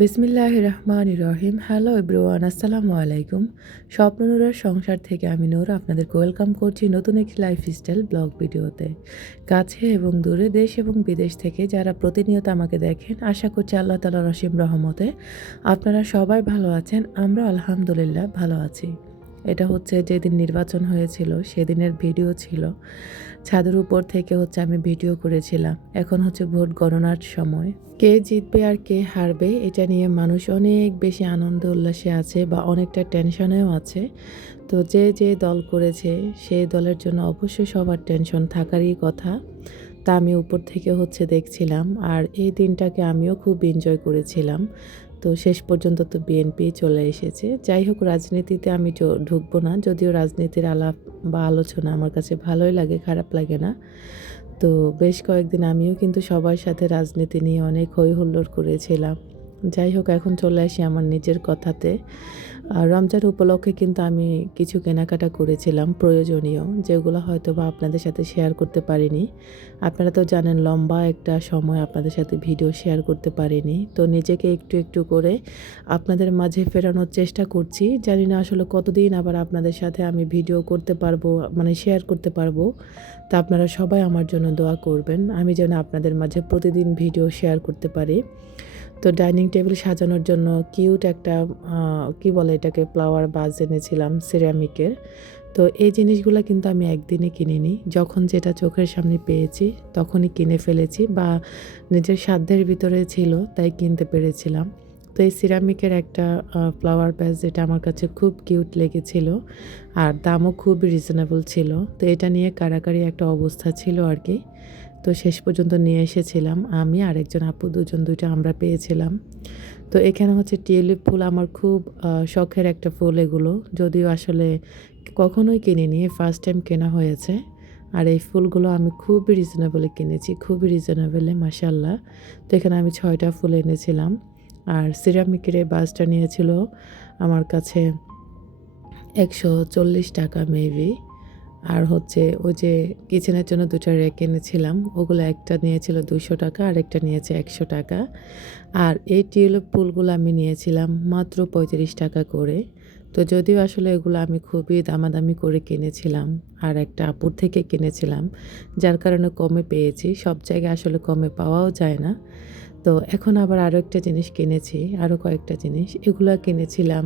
বিসমিল্লাহির রহমানির রহিম। Hello everyone, আসসালামু আলাইকুম। স্বপ্ননুরার সংসার থেকে আমি নূর আপনাদেরকে ওয়েলকাম করছি নতুন একটি লাইফস্টাইল ব্লগ ভিডিওতে। কাছে এবং দূরে, দেশ এবং বিদেশ থেকে যারা প্রতিনিয়ত আমাকে দেখেন, আশা করছি আল্লাহ তাআলার অসীম রহমতে আপনারা সবাই ভালো আছেন। আমরা আলহামদুলিল্লাহ ভালো আছি। এটা হচ্ছে যেদিন নির্বাচন হয়েছিল সেদিনের ভিডিও ছিল। ছাদের উপর থেকে আমি ভিডিও করেছিলাম। এখন ভোট গণনার সময়। কে জিতবে আর কে হারবে এটা নিয়ে মানুষ অনেক বেশি আনন্দ উল্লাসে আছে বা অনেকটা টেনশনেও আছে। তো যে দল করেছে সেই দলের জন্য অবশ্যই সবার টেনশন থাকারই কথা। তা আমি উপর থেকে দেখছিলাম আর এই দিনটাকে আমিও খুব এনজয় করেছিলাম। তো শেষ পর্যন্ত তো বিএনপি চলে এসেছে। যাই হোক, রাজনীতিতে আমি ঢুকবো না, যদিও রাজনীতির আলাপ বা আলোচনা আমার কাছে ভালোই লাগে, খারাপ লাগে না। তো বেশ কয়েকদিন আমিও কিন্তু সবার সাথে রাজনীতি নিয়ে অনেক হই হুল্লোড় করেছিলাম। যাই হোক, এখন চলে আসি আমার নিজের কথাতে। রমজান উপলক্ষে কিন্তু আমি কিছু কেনাকাটা করেছিলাম প্রয়োজনীয়, যেগুলো হয়তোবা আপনাদের সাথে শেয়ার করতে পারিনি। আপনারা তো জানেন লম্বা একটা সময় আপনাদের সাথে ভিডিও শেয়ার করতে পারিনি। তো নিজেকে একটু একটু করে আপনাদের মাঝে ফেরানোর চেষ্টা করছি। জানি না আসলে কতদিন আবার আপনাদের সাথে আমি ভিডিও করতে পারবো, মানে শেয়ার করতে পারবো। তা আপনারা সবাই আমার জন্য দোয়া করবেন, আমি যেন আপনাদের মাঝে প্রতিদিন ভিডিও শেয়ার করতে পারি। তো ডাইনিং টেবিল সাজানোর জন্য কিউট একটা কি বলে এটাকে, ফ্লাওয়ার ভাস এনেছিলাম সিরামিকের। তো এই জিনিসগুলো কিন্তু আমি একদিনে কিনিনি, যখন যেটা চোখের সামনে পেয়েছি তখনই কিনে ফেলেছি, বা নিজের সাধ্যের ভিতরে ছিল তাই কিনতে পেরেছিলাম। তো এই সিরামিকের একটা ফ্লাওয়ার ভাস, যেটা আমার কাছে খুব কিউট লেগেছিল আর দামও খুব রিজনেবল ছিল। তো এটা নিয়ে কাড়াকাড়ি একটা অবস্থা ছিল আর কি। তো শেষ পর্যন্ত নিয়ে এসেছিলাম আমি আর একজন আপু, দুজন দুইটা আমরা পেয়েছিলাম। তো এখানে টিউলিপ ফুল আমার খুব শখের একটা ফুল এগুলো, যদিও আসলে কখনোই কিনিনি, ফার্স্ট টাইম কেনা হয়েছে। আর এই ফুলগুলো আমি খুবই রিজনেবলে কিনেছি, খুবই রিজনেবলে মাশাআল্লাহ। তো এখানে আমি 6টা ফুল এনেছিলাম। আর সিরামিকের এই বাসটা নিয়েছিল আমার কাছে 140 টাকা মেবি। আর ওই যে কিচেনের জন্য 2টা রেক এনেছিলাম, ওগুলো একটা নিয়েছিল 200 টাকা আর একটা নিয়েছে 100 টাকা। আর এই টিউলিপ ফুলগুলো আমি নিয়েছিলাম মাত্র 35 টাকা করে। তো যদিও আসলে এগুলো আমি খুবই দামাদামি করে কিনেছিলাম আর একটা আপুর থেকে কিনেছিলাম, যার কারণে কমে পেয়েছি। সব জায়গায় আসলে কমে পাওয়াও যায় না। তো এখন আবার আরও একটা জিনিস কিনেছি, আরও কয়েকটা জিনিস। এগুলা কিনেছিলাম,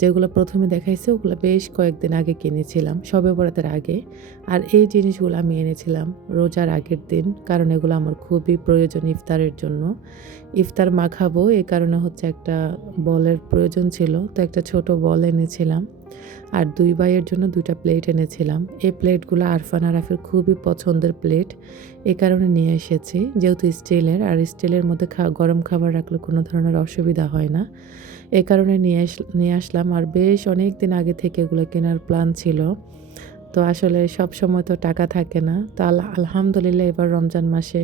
যেগুলো প্রথমে দেখাইছে ওগুলো বেশ কয়েকদিন আগে কিনেছিলাম, শবে বরাতের আগে। আর এই জিনিসগুলো আমি এনেছিলাম রোজার আগের দিন, কারণ এগুলো আমার খুবই প্রয়োজন ইফতারের জন্য। ইফতার মাখাবো, এই কারণে একটা বলের প্রয়োজন ছিল। তো একটা ছোট বল এনেছিলাম। আর 2 ভাইয়ের জন্য 2টা প্লেট এনেছিলাম। এই প্লেটগুলো আরফান আরাফের খুবই পছন্দের প্লেট, এ কারণে নিয়ে এসেছি। যেহেতু স্টিলের, আর স্টিলের মধ্যে গরম খাবার রাখলে কোনো ধরনের অসুবিধা হয় না, এ কারণে নিয়ে আসলাম। আর বেশ অনেক দিন আগে থেকে এগুলো কেনার প্ল্যান ছিল। তো আসলে সবসময় তো টাকা থাকে না। তো আলহামদুলিল্লাহ এবার রমজান মাসে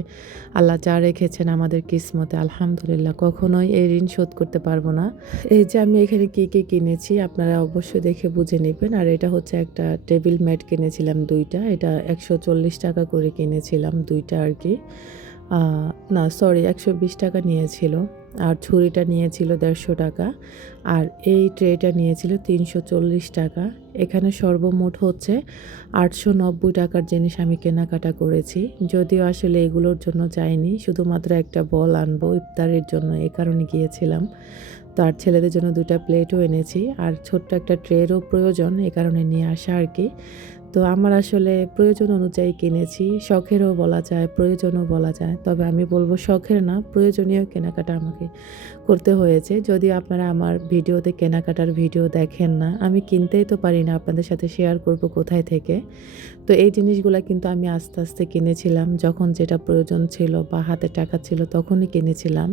আল্লাহ যা রেখেছেন আমাদের কিসমতে, আলহামদুলিল্লাহ কখনোই এই ঋণ শোধ করতে পারবো না। এই যে আমি এখানে কী কিনেছি আপনারা অবশ্যই দেখে বুঝে নেবেন। আর এটা একটা টেবিল ম্যাট কিনেছিলাম 2টা, এটা 140 টাকা করে কিনেছিলাম 2টা আর কি। না সরি, 120 টাকা নিয়েছিল। আর ছুরিটা নিয়েছিল 150 টাকা। আর এই ট্রেটা নিয়েছিল 340 টাকা। এখানে সর্বমোট 890 টাকার জিনিস আমি কেনাকাটা করেছি। যদিও আসলে এগুলোর জন্য যাইনি, শুধুমাত্র একটা বল আনবো ইফতারের জন্য, এ কারণে গিয়েছিলাম। তো আর ছেলেদের জন্য 2টা প্লেটও এনেছি আর ছোট্ট একটা ট্রেরও প্রয়োজন, এ কারণে নিয়ে আসা আর কি। তো আমার আসলে প্রয়োজন অনুযায়ী কিনেছি, শখেরও বলা যায়, প্রয়োজনও বলা যায়। তবে আমি বলবো শখের না, প্রয়োজনীয় কেনাকাটা আমাকে করতে হয়েছে। যদিও আপনারা আমার ভিডিওতে কেনাকাটার ভিডিও দেখেন না, আমি কিনতেই তো পারি না, আপনাদের সাথে শেয়ার করব কোথায় থেকে। তো এই জিনিসগুলা কিন্তু আমি আস্তে আস্তে কিনেছিলাম, যখন যেটা প্রয়োজন ছিল বা হাতে টাকা ছিল তখনই কিনেছিলাম।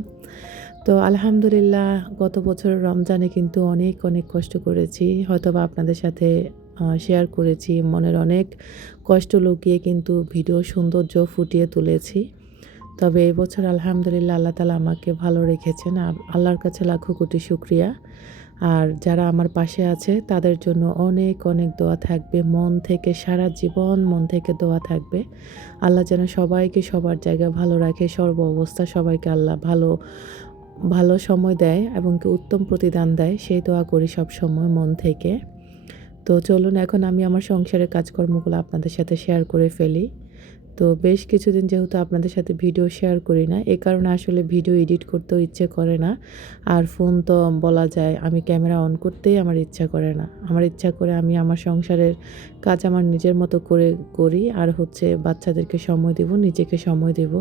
তো আলহামদুলিল্লাহ গত বছরের রমজানে কিন্তু অনেক অনেক কষ্ট করেছি, হয়তোবা আপনাদের সাথে শেয়ার করেছি। মনের অনেক কষ্ট লুকিয়ে কিন্তু ভিডিও সৌন্দর্য ফুটিয়ে তুলেছি। তবে এবছর আলহামদুলিল্লাহ আল্লাহ তাআলা আমাকে ভালো রেখেছেন। আল্লাহর কাছে লাখো কোটি শুকরিয়া। আর যারা আমার পাশে আছে তাদের জন্য অনেক অনেক দোয়া থাকবে, মন থেকে সারা জীবন মন থেকে দোয়া থাকবে। আল্লাহ যেন সবাইকে সবার জায়গায় ভালো রাখে, সর্ব অবস্থা সবাইকে আল্লাহ ভালো ভালো সময় দেয় এবং কি উত্তম প্রতিদান দেয়, সেই দোয়া করি সব সময় মন থেকে। তো চলুন এখন আমি আমার সংসারের কাজকর্মগুলো আপনাদের সাথে শেয়ার করে ফেলি। তো বেশ কিছুদিন যেহেতু আপনাদের সাথে ভিডিও শেয়ার করি না, এ কারণে আসলে ভিডিও এডিট করতেও ইচ্ছে করে না। আর ফোন তো বলা যায় আমি ক্যামেরা অন করতেই আমার ইচ্ছা করে না। আমার ইচ্ছা করে আমি আমার সংসারের কাজ আমার নিজের মতো করে করি, আর হচ্ছে বাচ্চাদেরকে সময় দেব, নিজেকে সময় দেব।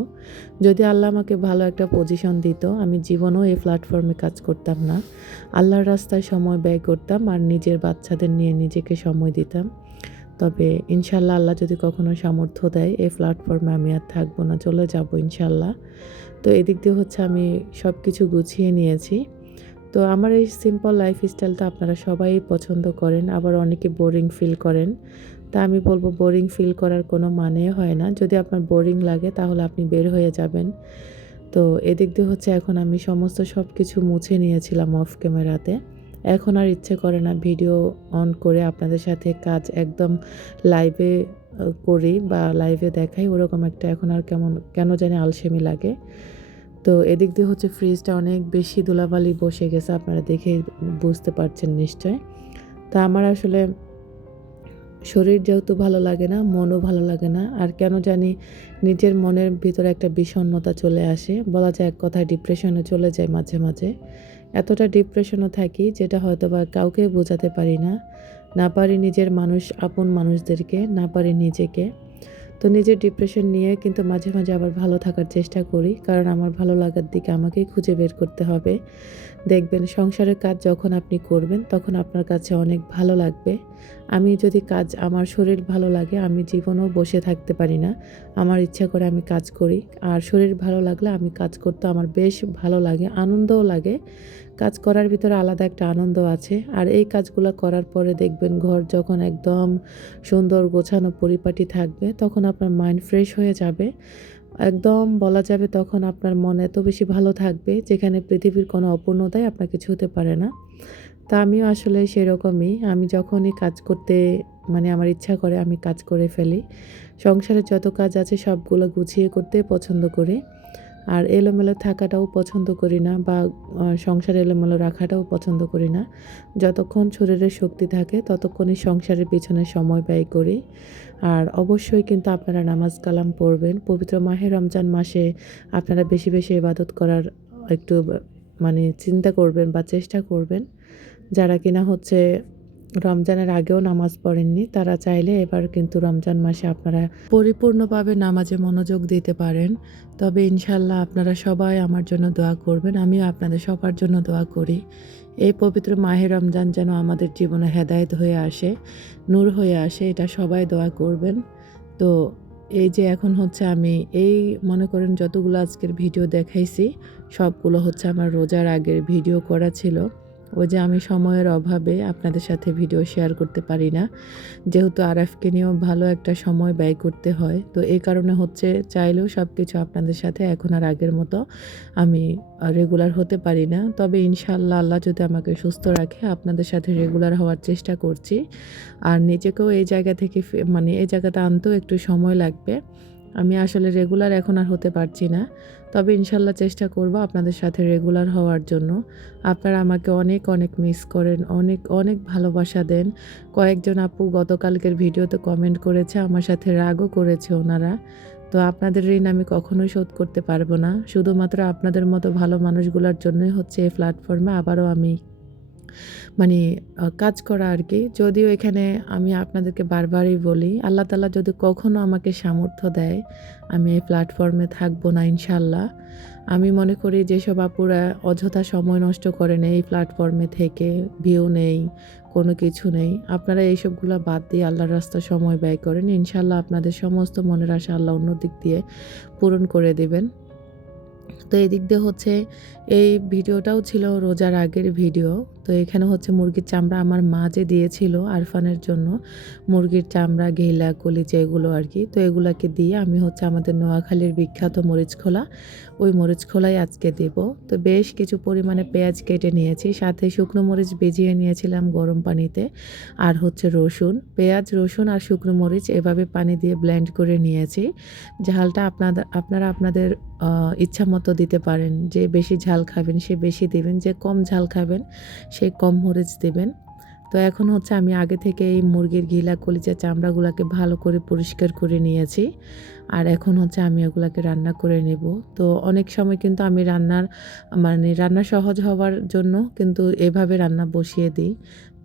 যদি আল্লাহ আমাকে ভালো একটা পজিশন দিত, আমি জীবনেও এই প্ল্যাটফর্মে কাজ করতাম না। আল্লাহর রাস্তায় সময় ব্যয় করতাম আর নিজের বাচ্চাদের নিয়ে নিজেকে সময় দিতাম। তবে ইনশাল্লাহ আল্লাহ যদি কখনো সামর্থ্য দেয়, এই প্ল্যাটফর্মে আমি আর থাকবো না, চলে যাব ইনশাল্লাহ। তো এদিক দিয়ে হচ্ছে আমি সব কিছু গুছিয়ে নিয়েছি। তো আমার এই সিম্পল লাইফস্টাইলটা আপনারা সবাই পছন্দ করেন, আবার অনেকে বোরিং ফিল করেন। তা আমি বলবো বোরিং ফিল করার কোনো মানে হয় না। যদি আপনার বোরিং লাগে তাহলে আপনি বের হয়ে যাবেন। তো এদিক দিয়ে হচ্ছে এখন আমি সমস্ত সব কিছু মুছে নিয়েছিলাম অফ ক্যামেরাতে। এখন আর ইচ্ছে করে না ভিডিও অন করে আপনাদের সাথে কাজ একদম লাইভে করি বা লাইভে দেখাই, ওরকম একটা এখন আর কেন জানি আলসেমি লাগে। তো এদিক দিয়ে হচ্ছে ফ্রিজটা অনেক বেশি ধুলাবালি বসে গেছে, আপনারা দেখেই বুঝতে পারছেন নিশ্চয়। তা আমার আসলে শরীর যেহেতু ভালো লাগে না, মনও ভালো লাগে না, আর কেন জানি নিজের মনের ভিতরে একটা বিষণ্ণতা চলে আসে, বলা যায় এক কথায় ডিপ্রেশনে চলে যায় মাঝে মাঝে। এতটা ডিপ্রেশনও থাকি যেটা হয়তো বা কাউকে বোঝাতে পারি না, না পারি নিজের আপন মানুষদেরকে, না পারি নিজেকে। তো নিজের ডিপ্রেশন নিয়ে কিন্তু মাঝে মাঝে আবার ভালো থাকার চেষ্টা করি, কারণ আমার ভালো লাগার দিকে আমাকেই খুঁজে বের করতে হবে। দেখবেন সংসারের কাজ যখন আপনি করবেন তখন আপনার কাছে অনেক ভালো লাগবে। আমি যদি আমার শরীর ভালো লাগে, আমি জীবনেও বসে থাকতে পারি না। আমার ইচ্ছা করে আমি কাজ করি। আর শরীর ভালো লাগলে আমি কাজ করতে আমার বেশ ভালো লাগে, আনন্দও লাগে। কাজ করার ভিতরে আলাদা একটা আনন্দ আছে। আর এই কাজগুলো করার পরে দেখবেন ঘর যখন একদম সুন্দর গোছানো পরিপাটি থাকবে, তখন আপনার মাইন্ড ফ্রেশ হয়ে যাবে। একদম বলা যাবে তখন আপনার মন এত বেশি ভালো থাকবে, যেখানে পৃথিবীর কোনো অপূর্ণতাই আপনাকে ছুঁতে পারে না। তা আমিও আসলে সেরকমই। আমি যখনই কাজ করতে আমার ইচ্ছা করে আমি কাজ করে ফেলি। সংসারের যত কাজ আছে সবগুলো গুছিয়ে করতে পছন্দ করি। আর এলোমেলো থাকাটাও পছন্দ করি না, বা সংসার এলোমেলো রাখাটাও পছন্দ করি না। যতক্ষণ শরীরের শক্তি থাকে ততক্ষণই সংসারের পিছনে সময় ব্যয় করি। আর অবশ্যই কিন্তু আপনারা নামাজ কালাম পড়বেন। পবিত্র মাহে রমজান মাসে আপনারা বেশি বেশি ইবাদত করার একটু চিন্তা করবেন বা চেষ্টা করবেন। যারা কিনা হচ্ছে রমজানের আগেও নামাজ পড়েননি, তারা চাইলে এবার কিন্তু রমজান মাসে আপনারা পরিপূর্ণভাবে নামাজে মনোযোগ দিতে পারেন। তবে ইনশাল্লাহ আপনারা সবাই আমার জন্য দোয়া করবেন, আমিও আপনাদের সবার জন্য দোয়া করি। এই পবিত্র মাহে রমজান যেন আমাদের জীবনে হেদায়েত হয়ে আসে, নূর হয়ে আসে, এটা সবাই দোয়া করবেন। তো এই যে এখন হচ্ছে আমি মনে করেন যতগুলো আজকের ভিডিও দেখাইছি, সবগুলো হচ্ছে আমার রোজার আগের ভিডিও করা ছিল। ওই যে আমি সময়ের অভাবে আপনাদের সাথে ভিডিও শেয়ার করতে পারি না, যেহেতু আরএফকে নিয়েও ভালো একটা সময় ব্যয় করতে হয়। তো এই কারণে হচ্ছে চাইলেও সব কিছু আপনাদের সাথে এখন আর আগের মতো আমি রেগুলার হতে পারি না। তবে ইনশাআল্লাহ আল্লাহ যদি আমাকে সুস্থ রাখে, আপনাদের সাথে রেগুলার হওয়ার চেষ্টা করছি। আর নিজেকেও এই জায়গা থেকে এই জায়গাতে আনতেও একটু সময় লাগবে। আমি আসলে রেগুলার এখন আর হতে পারছি না। তবে ইনশাল্লাহ চেষ্টা করব আপনাদের সাথে রেগুলার হওয়ার জন্য। আপনারা আমাকে অনেক অনেক মিস করেন, অনেক অনেক ভালোবাসা দেন। কয়েকজন আপু গতকালকের ভিডিওতে কমেন্ট করেছে, আমার সাথে রাগও করেছে ওনারা। তো আপনাদের ঋণ আমি কখনোই শোধ করতে পারবো না। শুধুমাত্র আপনাদের মতো ভালো মানুষগুলোর জন্যই হচ্ছে এই প্ল্যাটফর্মে আবারও আমি মানে কাজ করা আর কি। যদিও এখানে আমি আপনাদেরকে বারবারই বলি, আল্লাহ তাআলা যদি কখনো আমাকে সামর্থ্য দেয়, আমি এই প্ল্যাটফর্মে থাকবো না ইনশাল্লাহ। আমি মনে করি যেসব আপুরা অযথা সময় নষ্ট করেন এই প্ল্যাটফর্মে থেকে, ভিউ নেই, কোনো কিছু নেই, আপনারা এইসবগুলো বাদ দিয়ে আল্লাহর রাস্তায় সময় ব্যয় করেন। ইনশাল্লাহ আপনাদের সমস্ত মনের আশা আল্লাহ অন্য দিক দিয়ে পূরণ করে দেবেন। তো এদিক দিয়ে হচ্ছে এই ভিডিওটাও ছিল রোজার আগের ভিডিও। তো এখানে হচ্ছে মুরগির চামড়া আমার মা যে দিয়েছিল আরফানের জন্য, মুরগির চামড়া, ঘিলা, কলিজা এগুলো আর কি। তো এগুলাকে দিয়ে আমি হচ্ছে আমাদের নোয়াখালীর বিখ্যাত মরিচ খোলা, ওই মরিচ খোলাই আজকে দেব। তো বেশ কিছু পরিমাণে পেঁয়াজ কেটে নিয়েছি, সাথে শুকনো মরিচ ভিজিয়ে নিয়েছিলাম গরম পানিতে, আর হচ্ছে রসুন, পেঁয়াজ, রসুন আর শুকনো মরিচ এভাবে পানি দিয়ে ব্লেন্ড করে নিয়েছি। ঝালটা আপনারা আপনাদের ইচ্ছা মতো দিতে পারেন। যে বেশি ঝাল খাবেন সে বেশি দিবেন, যে কম ঝাল খাবেন সে কম মরিচ দিবেন। তো এখন হচ্ছে আমি আগে থেকে এই মুরগির গিলা, কলিজা, চামড়াগুলাকে ভালো করে পরিষ্কার করে নিয়েছি। আর এখন হচ্ছে আমি ওগুলাকে রান্না করে নেব। তো অনেক সময় কিন্তু আমি রান্না সহজ হওয়ার জন্য কিন্তু এভাবে রান্না বসিয়ে দিই।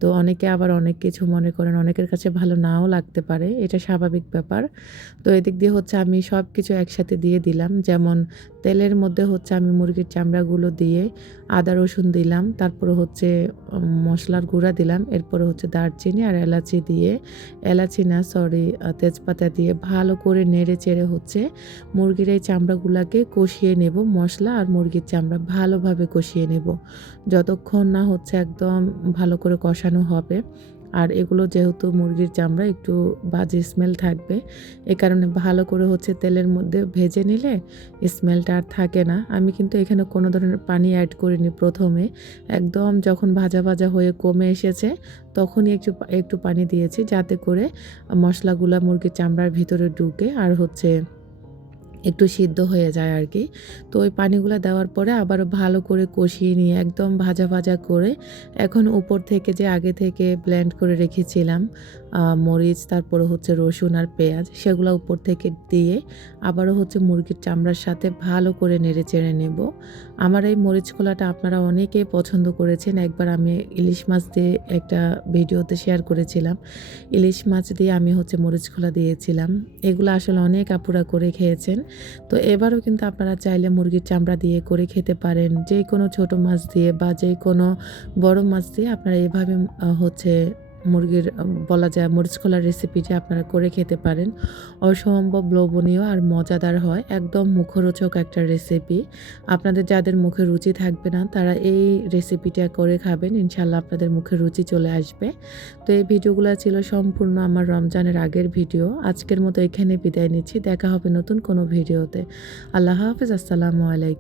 তো অনেকে আবার অনেক কিছু মনে করেন, অনেকের কাছে ভালো নাও লাগতে পারে। এটা স্বাভাবিক ব্যাপার। তো এদিক দিয়ে হচ্ছে আমি সব কিছু একসাথে দিয়ে দিলাম। যেমন তেলের মধ্যে হচ্ছে আমি মুরগির চামড়াগুলো দিয়ে আদা রসুন দিলাম। তারপরে হচ্ছে মশলার গুঁড়া দিলাম। এরপরে হচ্ছে দারচিনি আর এলাচি দিয়ে, এলাচি না সরি তেজপাতা দিয়ে ভালো করে নেড়ে চেড়ে হচ্ছে মুরগির এই চামড়াগুলাকে কষিয়ে নেব। মশলা আর মুরগির চামড়া ভালোভাবে কষিয়ে নেব। যতক্ষণ না হচ্ছে একদম ভালো করে কষানো হবে। আর এগুলো যেহেতু মুরগির চামড়া একটু বাজে স্মেল থাকবে, এ কারণে ভালো করে হচ্ছে তেলের মধ্যে ভেজে নিলে স্মেলটা আর থাকে না। আমি কিন্তু এখানে কোনো ধরনের পানি অ্যাড করিনি প্রথমে। একদম যখন ভাজা ভাজা হয়ে কমে এসেছে তখনই একটু পানি দিয়েছি, যাতে করে মশলাগুলা মুরগির চামড়ার ভিতরে ঢুকে আর হচ্ছে একটু সিদ্ধ হয়ে যায় আর কি। তো ওই পানিগুলা দেওয়ার পরে আবারও ভালো করে কষিয়ে নিয়ে একদম ভাজা ভাজা করে এখন উপর থেকে যে আগে থেকে ব্লেন্ড করে রেখেছিলাম মরিচ, তারপরে হচ্ছে রসুন আর পেঁয়াজ, সেগুলো উপর থেকে দিয়ে আবারও হচ্ছে মুরগির চামড়ার সাথে ভালো করে নেড়ে চেড়ে নেব। আমার এই মরিচ খোলাটা আপনারা অনেকেই পছন্দ করেছেন। একবার আমি ইলিশ মাছ দিয়ে একটা ভিডিওতে শেয়ার করেছিলাম। ইলিশ মাছ দিয়ে আমি হচ্ছে মরিচ খোলা দিয়েছিলাম। এগুলো আসলে অনেক আপুরা করে খেয়েছেন। তো এবারও কিন্তু আপনারা চাইলে মুরগির চামড়া দিয়ে করে খেতে পারেন। যে কোনো ছোট মাছ দিয়ে বা যে কোনো বড় মাছ দিয়ে আপনারা এভাবে হচ্ছে মুরগির বলা যায় মরিচ খোলার রেসিপিটি আপনারা করে খেতে পারেন। অসম্ভব লোভনীয় আর মজাদার হয়। একদম মুখরোচক একটা রেসিপি। আপনাদের যাদের মুখে রুচি থাকবে না তারা এই রেসিপিটা করে খাবেন। ইনশাআল্লাহ আপনাদের মুখে রুচি চলে আসবে। তো এই ভিডিওগুলো ছিল সম্পূর্ণ আমার রমজানের আগের ভিডিও। আজকের মতো এখানে বিদায় নিচ্ছি। দেখা হবে নতুন কোনো ভিডিওতে। আল্লাহ হাফেজ। আসসালামু আলাইকুম।